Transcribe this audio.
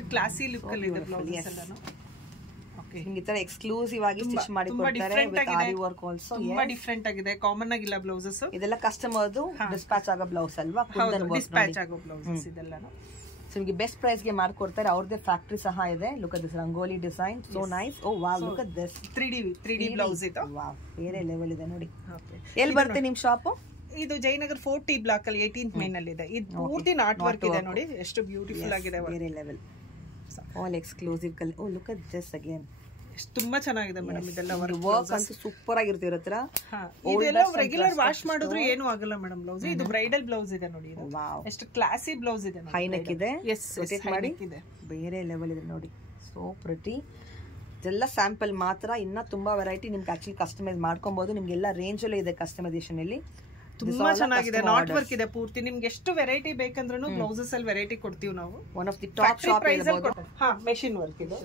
ಎಷ್ಟು classy look ಅಲ್ಲಿ ಇದೆ ಬ್ಲೌಸಸ್ ಎಲ್ಲಾನು. ಓಕೆ, ನಿಮಗೆ ಈ ತರ ಎಕ್ಸ್ಕ್ಲೂಸಿವ್ ಆಗಿ ಸ್ಟಿಚ್ ಮಾಡಿ ಕೊಡ್ತಾರೆ ವಿತ್ ಆರಿ ವರ್ಕ್ ಆಲ್ಸೋ. ತುಂಬಾ ಡಿಫರೆಂಟ್ ಆಗಿದೆ, ಕಾಮನ್ ಆಗಿಲ್ಲ ಬ್ಲೌಸಸ್. ಇದೆಲ್ಲ ಕಸ್ಟಮರ್ದು ಡಿಸ್ಪ್ಯಾಚ್ ಆಗೋ ಬ್ಲೌಸ್ ಅಲ್ವಾ, ಡಿಸ್ಪ್ಯಾಚ್ ಆಗೋ ಬ್ಲೌಸಸ್ ಇದೆಲ್ಲನು. ಸೊ ನಿಮಗೆ ಬೆಸ್ಟ್ ಪ್ರೈಸ್ ಗೆ ಮಾಡ್ಕೊಡ್ತಾರೆ. ಅವ್ರದೇ ಫ್ಯಾಕ್ಟರಿ ಸಹ ಇದೆ. Look at this rangoli design, so nice. Oh wow, look at this 3D blouse ಇದು. ವಾವ್, ಬೇರೆ ಲೆವೆಲ್ ಇದೆ ನೋಡಿ. ಎಲ್ಲಿ ಬರುತ್ತೆ ನಿಮ್ ಶಾಪ್? ಇದು ಜಯನಗರ್ 4T ಬ್ಲಾಕ್ ಅಲ್ಲಿ 18th ಮೇನ್ ಅಲ್ಲಿ ಇದೆ. ಇದು ಪೂರ್ತಿ ನಾಟ್ ವರ್ಕ್ ಇದೆ ನೋಡಿ, ಎಷ್ಟು ಬ್ಯೂಟಿಫುಲ್ ಆಗಿದೆ. ಬೇರೆ level, all exclusive colour. Oh look at this again, ತುಂಬಾ ಚೆನ್ನಾಗಿದೆ ಮೇಡಮ್. ಇದೆಲ್ಲ ವರ್ಕ್ ಅಂತೂ ಸೂಪರ್ ಆಗಿರುತ್ತೆ ಇವ್ರ ಹತ್ರ. ಇದೆಲ್ಲ ರೆಗ್ಯುಲರ್ ವಾಶ್ ಮಾಡಿದ್ರು ಏನು ಆಗಲ್ಲ ಮೇಡಮ್ ಬ್ಲೌಸ್. ಇದು ಬ್ರೈಡಲ್ ಬ್ಲೌಸ್ ಇದೆ ನೋಡಿ, ಇದು ಎಷ್ಟು ಕ್ಲಾಸಿ ಬ್ಲೌಸ್ ಇದೆ. ಹೈ ನೆಕ್ ಇದೆ, ಮಾಡಿ ಇದೆ, ಬೇರೆ ಲೆವೆಲ್ ಇದೆ ನೋಡಿ. So pretty. ಇದೆಲ್ಲ ಸ್ಯಾಂಪಲ್ ಮಾತ್ರ, ಇನ್ನ ತುಂಬಾ ವೆರೈಟಿ ನಿಮ್ಗೆ ಆಕ್ಚುಲಿ ಕಸ್ಟಮೈಸ್ ಮಾಡ್ಕೊಬಹುದು. ನಿಮ್ಗೆಲ್ಲ ರೇಂಜ್ ಅಲ್ಲೇ ಇದೆ ಕಸ್ಟಮೈಸೇಷನ್ ಇಲ್ಲಿ. ತುಂಬಾ ಚೆನ್ನಾಗಿದೆ, ನಾಟ್ ವರ್ಕ್ ಇದೆ ಪೂರ್ತಿ. ನಿಮ್ಗೆ ಎಷ್ಟು ವೆರೈಟಿ ಬೇಕಂದ್ರೂ ಬ್ಲೌಸಸ್ ಅಲ್ಲಿ ವೆರೈಟಿ ಕೊಡ್ತೀವಿ ನಾವು. One of the top shop. Machine work ಇದೆ.